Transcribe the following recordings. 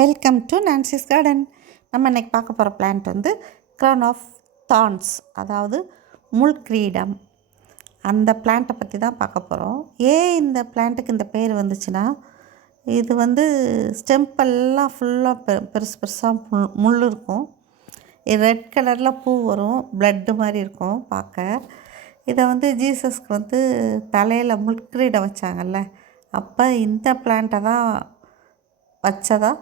Welcome to Nancy's garden. நம்ம இன்றைக்கி பார்க்க போகிற பிளான்ட் வந்து க்ரௌன் ஆஃப் தார்ன்ஸ், அதாவது முள் கிரீடம். அந்த பிளான்ட்டை பற்றி தான் பார்க்க போகிறோம். ஏன் இந்த பிளான்ட்டுக்கு இந்த பேர் வந்துச்சுன்னா, இது வந்து ஸ்டெம்பெல்லாம் ஃபுல்லாக பெருசு பெருசாக முள் இருக்கும். ரெட் கலரில் பூ வரும், பிளட்டு மாதிரி இருக்கும் பார்க்க. இதை வந்து ஜீசஸ்க்கு வந்து தலையில் முள்கிரீடம் வச்சாங்கல்ல, அப்போ இந்த பிளான்ட்டை தான் வச்சதா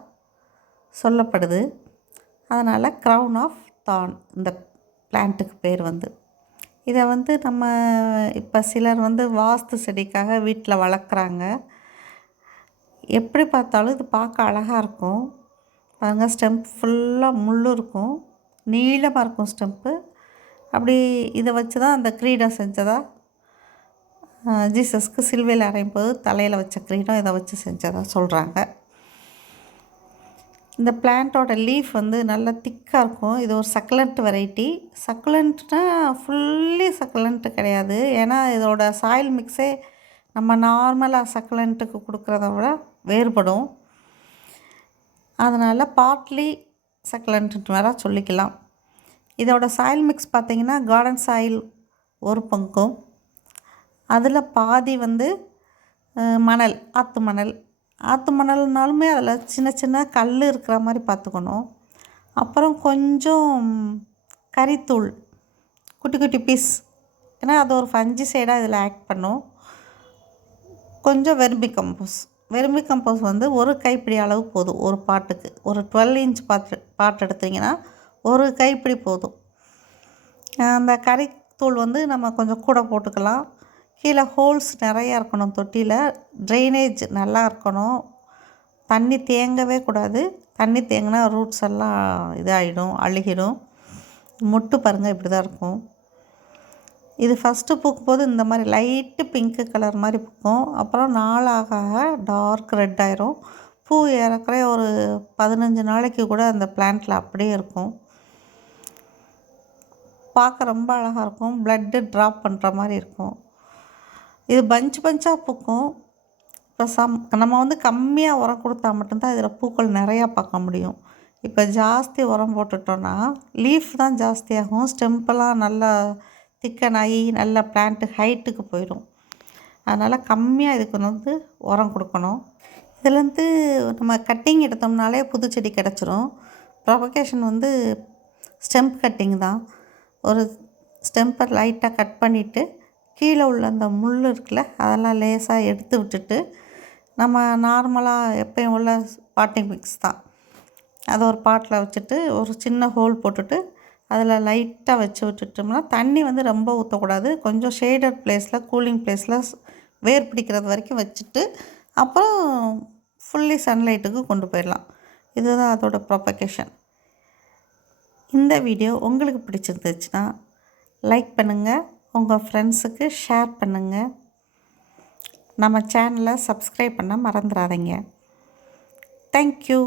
சொல்லப்படுது. அதனால் க்ரௌன் ஆஃப் தார்ன் இந்த பிளான்ட்டுக்கு பேர் வந்து. இதை வந்து நம்ம இப்போ சிலர் வந்து வாஸ்து செடிக்காக வீட்டில் வளர்க்குறாங்க. எப்படி பார்த்தாலும் இது பார்க்க அழகாக இருக்கும். பாருங்கள், ஸ்டெம்ப் ஃபுல்லாக முள் இருக்கும், நீளமாக இருக்கும் ஸ்டெம்ப்பு. அப்படி இதை வச்சு தான் அந்த கிரீடம் செஞ்சதா ஜீசஸ்க்கு சிலுவையில் அறையும் போது தலையில் வச்ச கிரீடம் இதை வச்சு செஞ்சதாக சொல்கிறாங்க. இந்த பிளான்ட்டோட லீஃப் வந்து நல்லா திக்காக இருக்கும். இது ஒரு சக்குலண்ட் வெரைட்டி. சக்குலண்ட்னா ஃபுல்லி சக்குலண்ட்டு கிடையாது, ஏன்னா இதோட சாயில் மிக்ஸே நம்ம நார்மலாக சக்குலண்ட்டுக்கு கொடுக்குறத விட வேறுபடும். அதனால் பார்ட்லி சக்குலண்ட்டு வேற சொல்லிக்கலாம். இதோட சாயில் மிக்ஸ் பார்த்திங்கன்னா கார்டன் சாயில் ஒரு பங்கும், அதில் பாதி வந்து மணல், ஆற்று மணல்னாலுமே அதில் சின்ன சின்ன கல் இருக்கிற மாதிரி பார்த்துக்கணும். அப்புறம் கொஞ்சம் கறித்தூள், குட்டி குட்டி பீஸ், ஏன்னா அது ஒரு ஃபஞ்சிசைடாக இதில் ஆக்ட் பண்ணும். கொஞ்சம் வெர்மி கம்போஸ் வந்து ஒரு கைப்பிடி அளவு போதும் ஒரு பாட்டுக்கு. ஒரு 12 இன்ச் பாட் எடுத்திங்கன்னா ஒரு கைப்பிடி போதும். அந்த கறித்தூள் வந்து நம்ம கொஞ்சம் கூட போட்டுக்கலாம். கீழே ஹோல்ஸ் நிறையா இருக்கணும் தொட்டியில். ட்ரைனேஜ் நல்லா இருக்கணும். தண்ணி தேங்கவே கூடாது. தண்ணி தேங்கினா ரூட்ஸ் எல்லாம் இதாகிடும், அழுகிடும். மொட்டு பாருங்கள் இப்படி தான் இருக்கும். இது ஃபஸ்ட்டு பூக்கும்போது இந்த மாதிரி லைட்டு பிங்க்கு கலர் மாதிரி பூக்கும். அப்புறம் நாளாக டார்க் ரெட் ஆயிரும். பூ ஏறக்குறைய ஒரு 15 நாளைக்கு கூட அந்த பிளான்ட்டில் அப்படியே இருக்கும். பார்க்க ரொம்ப அழகாக இருக்கும். பிளட்டு ட்ராப் பண்ணுற மாதிரி இருக்கும். இது பஞ்சாக பூக்கும். இப்போ நம்ம வந்து கம்மியாக உரம் கொடுத்தா மட்டும்தான் இதில் பூக்கள் நிறையா பார்க்க முடியும். இப்போ ஜாஸ்தி உரம் போட்டுட்டோன்னா லீஃப் தான் ஜாஸ்தியாகும், ஸ்டெம்பெல்லாம் நல்லா திக்கனாகி நல்லா பிளான்ட்டு ஹைட்டுக்கு போயிடும். அதனால் கம்மியாக இதுக்கு வந்து உரம் கொடுக்கணும். இதுலேருந்து நம்ம கட்டிங் எடுத்தோம்னாலே புது செடி கிடச்சிரும். ப்ரொபகேஷன் வந்து ஸ்டெம்ப் கட்டிங் தான். ஒரு ஸ்டெம்பை லைட்டாக கட் பண்ணிவிட்டு கீழே உள்ள அந்த முள் இருக்குல்ல, அதெல்லாம் லேசாக எடுத்து விட்டுட்டு நம்ம நார்மலாக எப்பயும் உள்ள பாட்டிங் மிக்ஸ் தான், அதை ஒரு பாட்டில் வச்சுட்டு ஒரு சின்ன ஹோல் போட்டுட்டு அதில் லைட்டாக வச்சு விட்டுட்டோம்னா தண்ணி வந்து ரொம்ப ஊற்றக்கூடாது. கொஞ்சம் ஷேடட் பிளேஸில், கூலிங் பிளேஸில் வேர் பிடிக்கிறது வரைக்கும் வச்சுட்டு அப்புறம் ஃபுல்லி சன்லைட்டுக்கு கொண்டு போயிடலாம். இதுதான் அதோட ப்ரொபகேஷன். இந்த வீடியோ உங்களுக்கு பிடிச்சிருந்துச்சுன்னா லைக் பண்ணுங்கள், உங்கள் ஃப்ரெண்ட்ஸுக்கு ஷேர் பண்ணுங்கள். நம்ம சேனலை சப்ஸ்கிரைப் பண்ண மறந்துடாதீங்க. தேங்க்யூ.